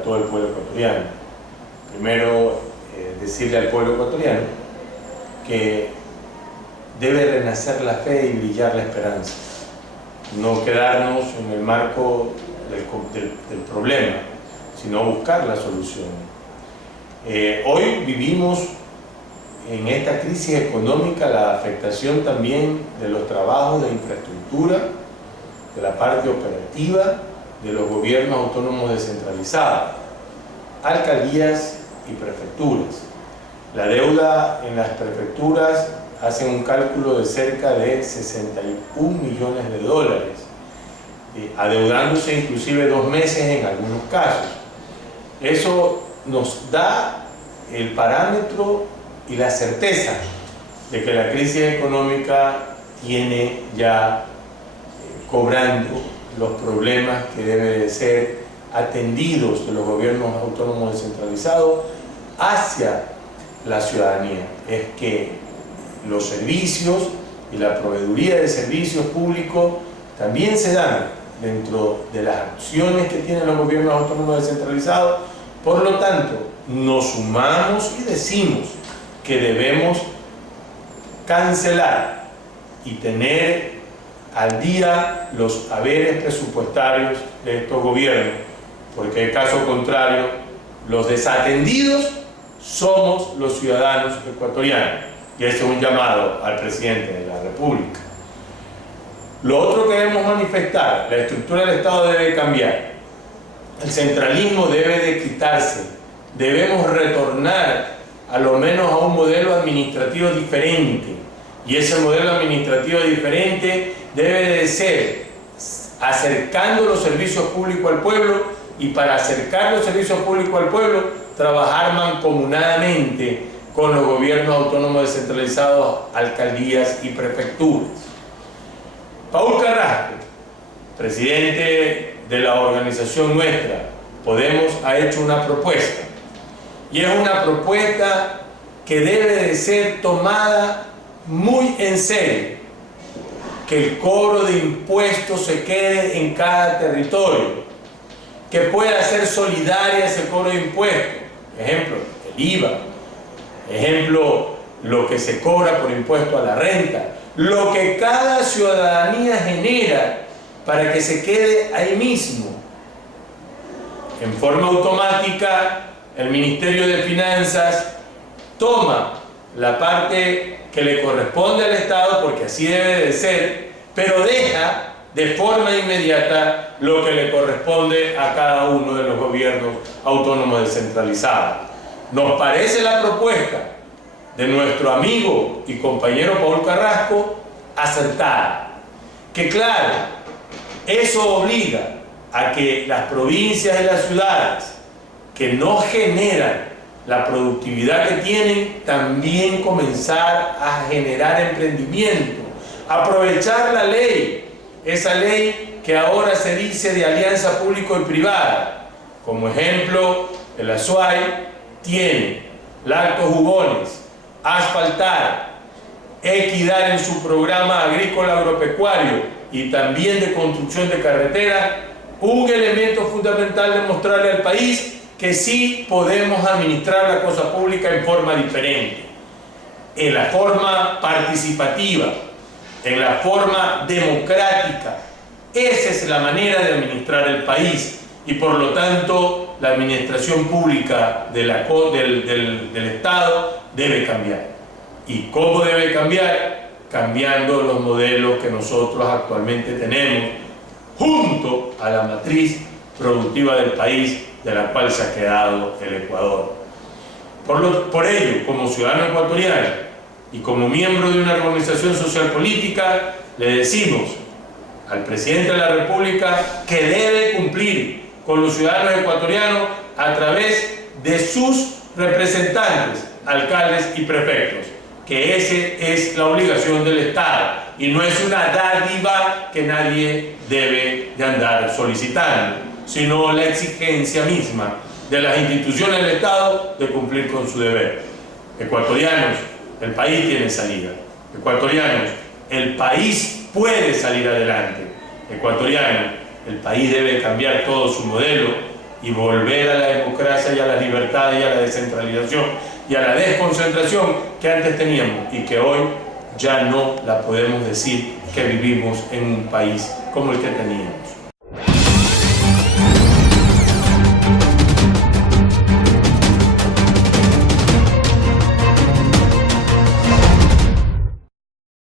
para todo el pueblo ecuatoriano. Primero, decirle al pueblo ecuatoriano que debe renacer la fe y brillar la esperanza. No quedarnos en el marco del problema, sino buscar la solución. Hoy vivimos en esta crisis económica la afectación también de los trabajos de infraestructura, de la parte operativa de los gobiernos autónomos descentralizados, alcaldías y prefecturas. La deuda en las prefecturas hace un cálculo de cerca de 61 millones de dólares, adeudándose inclusive 2 meses en algunos casos. Eso nos da el parámetro y la certeza de que la crisis económica tiene ya cobrando los problemas que deben de ser atendidos de los gobiernos autónomos descentralizados hacia la ciudadanía. Es que los servicios y la proveeduría de servicios públicos también se dan dentro de las acciones que tienen los gobiernos autónomos descentralizados. Por lo tanto, nos sumamos y decimos que debemos cancelar y tener al día los haberes presupuestarios de estos gobiernos, porque en caso contrario, los desatendidos somos los ciudadanos ecuatorianos, y ese es un llamado al presidente de la República. Lo otro que debemos manifestar: la estructura del Estado debe cambiar, el centralismo debe de quitarse, debemos retornar a lo menos a un modelo administrativo diferente, y ese modelo administrativo diferente debe de ser acercando los servicios públicos al pueblo, y para acercar los servicios públicos al pueblo, trabajar mancomunadamente con los gobiernos autónomos descentralizados, alcaldías y prefecturas. Paul Carrasco, presidente de la organización nuestra, Podemos, ha hecho una propuesta, y es una propuesta que debe de ser tomada muy en serio: que el cobro de impuestos se quede en cada territorio, que pueda ser solidaria ese cobro de impuestos. Ejemplo, el IVA, ejemplo, lo que se cobra por impuesto a la renta, lo que cada ciudadanía genera, para que se quede ahí mismo. En forma automática, el Ministerio de Finanzas toma la parte que le corresponde al Estado, porque así debe de ser, pero deja de forma inmediata lo que le corresponde a cada uno de los gobiernos autónomos descentralizados. Nos parece la propuesta de nuestro amigo y compañero Paul Carrasco acertada, que claro, eso obliga a que las provincias y las ciudades que no generan la productividad que tienen, también comenzar a generar emprendimiento, aprovechar la ley, esa ley que ahora se dice de alianza público y privada. Como ejemplo, el Azuay tiene Lactos Jugones, asfaltar, equidad en su programa agrícola agropecuario y también de construcción de carreteras, un elemento fundamental de mostrarle al país que sí podemos administrar la cosa pública en forma diferente, en la forma participativa, en la forma democrática. Esa es la manera de administrar el país, y por lo tanto la administración pública del Estado debe cambiar. ¿Y cómo debe cambiar? Cambiando los modelos que nosotros actualmente tenemos, junto a la matriz productiva del país, de la cual se ha quedado el Ecuador. Por ello, como ciudadano ecuatoriano y como miembro de una organización social política, le decimos al presidente de la República que debe cumplir con los ciudadanos ecuatorianos a través de sus representantes, alcaldes y prefectos, que esa es la obligación del Estado y no es una dádiva que nadie debe de andar solicitando, sino la exigencia misma de las instituciones del Estado de cumplir con su deber. Ecuatorianos, el país tiene salida. Ecuatorianos, el país puede salir adelante. Ecuatorianos, el país debe cambiar todo su modelo y volver a la democracia y a la libertad y a la descentralización y a la desconcentración que antes teníamos y que hoy ya no la podemos decir que vivimos en un país como el que teníamos.